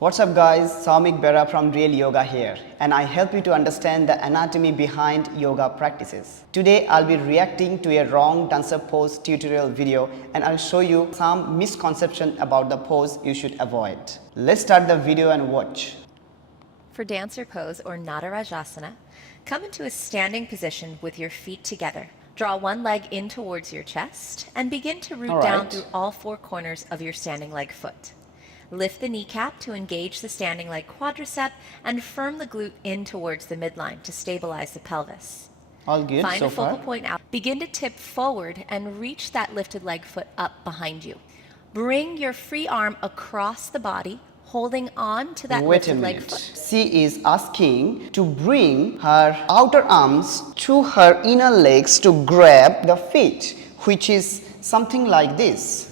What's up guys, Samik Bera from Real Yoga here, and I help you to understand the anatomy behind yoga practices. Today I'll be reacting to a wrong dancer pose tutorial video, and I'll show you some misconception about the pose you should avoid. Let's start the video and watch. For dancer pose or Natarajasana, come into a standing position with your feet together. Draw one leg in towards your chest and begin to root down through all four corners of your standing leg foot. Lift the kneecap to engage the standing leg quadricep and firm the glute in towards the midline to stabilize the pelvis. All good Find so a focal far? point out. Begin to tip forward and reach that lifted leg foot up behind you. Bring your free arm across the body, holding on to that lifted leg foot. She is asking to bring her outer arms to her inner legs to grab the feet, which is something like this.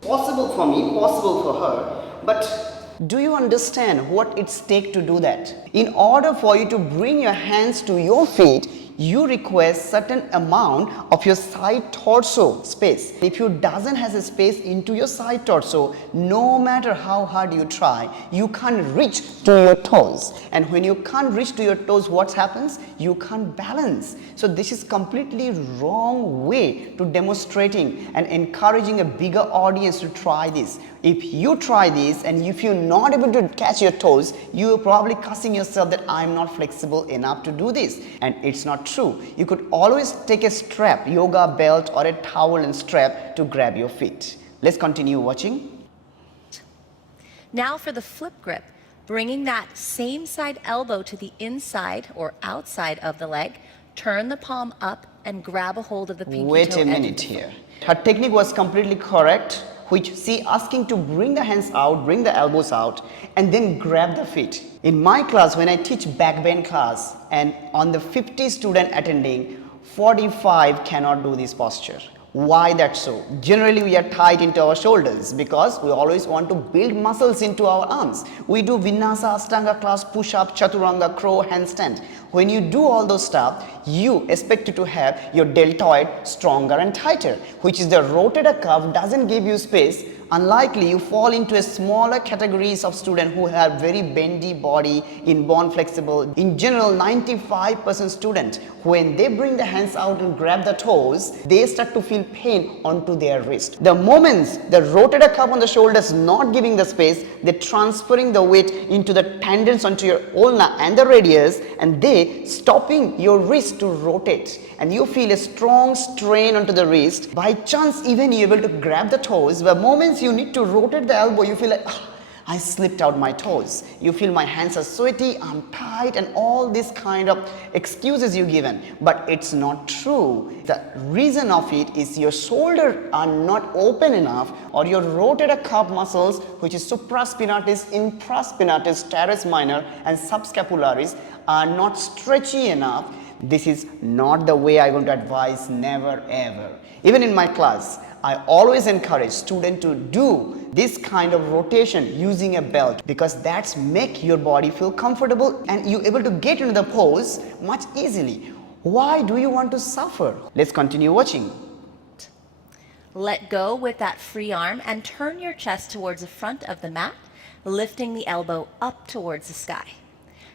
Possible for me, possible for her. But do you understand what it's take to do that? In order for you to bring your hands to your feet, you require certain amount of your side torso space. If you doesn't have a space into your side torso, no matter how hard you try, you can't reach to your toes. And when you can't reach to your toes, what happens? You can't balance. So this is completely wrong way to demonstrating and encouraging a bigger audience to try this. If you try this and if you're not able to catch your toes, you're probably cussing yourself that I'm not flexible enough to do this. And it's not true. You could always take a strap, yoga belt or a towel and strap to grab your feet. Let's continue watching. Now for the flip grip, bringing that same side elbow to the inside or outside of the leg, turn the palm up and grab a hold of the pinky toe. Wait a minute here. Her technique was completely correct, which she asking to bring the hands out, bring the elbows out, and then grab the feet. In my class, when I teach backbend class, and on the 50 student attending, 45 cannot do this posture. Why that so? Generally we are tight into our shoulders because we always want to build muscles into our arms. We do Vinyasa, Ashtanga class, push-up, Chaturanga, crow, handstand. When you do all those stuff, you expect to have your deltoid stronger and tighter, which is the rotator cuff doesn't give you space. Unlikely you fall into a smaller categories of students who have very bendy body, inborn flexible. In general, 95% students, when they bring the hands out and grab the toes, they start to feel pain onto their wrist. The moments the rotator cuff on the shoulder is not giving the space, they're transferring the weight into the tendons onto your ulna and the radius, and they stopping your wrist to rotate. And you feel a strong strain onto the wrist. By chance, even you're able to grab the toes, but moments you need to rotate the elbow, you feel like, I slipped out my toes. You feel my hands are sweaty, I'm tight, and all this kind of excuses you given. But it's not true. The reason of it is your shoulders are not open enough, or your rotator cuff muscles, which is supraspinatus, infraspinatus, teres minor, and subscapularis, are not stretchy enough. This is not the way I'm going to advise, never ever. Even in my class, I always encourage students to do this kind of rotation using a belt because that's make your body feel comfortable and you're able to get into the pose much easily. Why do you want to suffer? Let's continue watching. Let go with that free arm and turn your chest towards the front of the mat, lifting the elbow up towards the sky.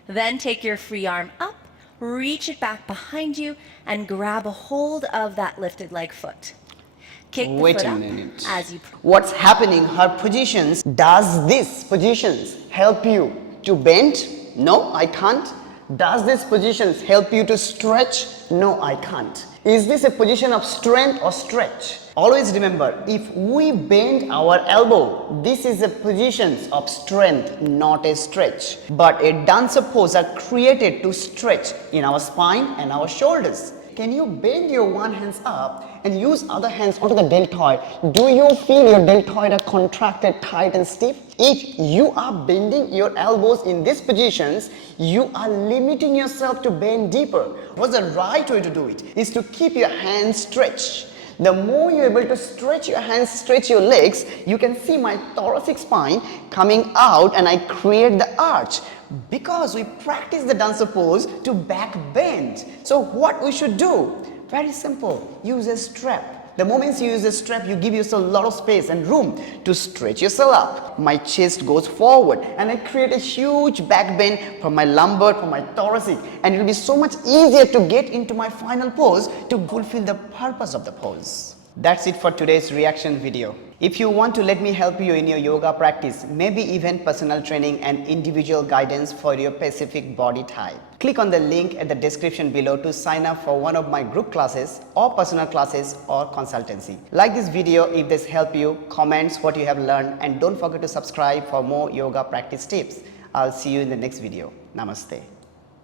Then take your free arm up, reach it back behind you, and grab a hold of that lifted leg foot. Kick the Wait foot a up minute. as you... What's happening? Her positions, does this positions help you to bend? No, I can't. Does this positions help you to stretch? No, I can't. Is this a position of strength or stretch? Always remember, if we bend our elbow, this is a position of strength, not a stretch. But a dancer pose are created to stretch in our spine and our shoulders. Can you bend your one hands up and use other hands onto the deltoid? Do you feel your deltoid are contracted, tight and stiff? If you are bending your elbows in these positions, you are limiting yourself to bend deeper. What's the right way to do it? Is to keep your hands stretched. The more you're able to stretch your hands, stretch your legs, you can see my thoracic spine coming out and I create the arch. Because we practice the dancer pose to back bend. So what we should do? Very simple. Use a strap. The moment you use a strap, you give yourself a lot of space and room to stretch yourself up. My chest goes forward and I create a huge back bend from my lumbar, from my thoracic, and it will be so much easier to get into my final pose to fulfill the purpose of the pose. That's it for today's reaction video. If you want to let me help you in your yoga practice, maybe even personal training and individual guidance for your specific body type, click on the link at the description below to sign up for one of my group classes or personal classes or consultancy. Like this video if this helped you, comments what you have learned, and don't forget to subscribe for more yoga practice tips. I'll see you in the next video. Namaste.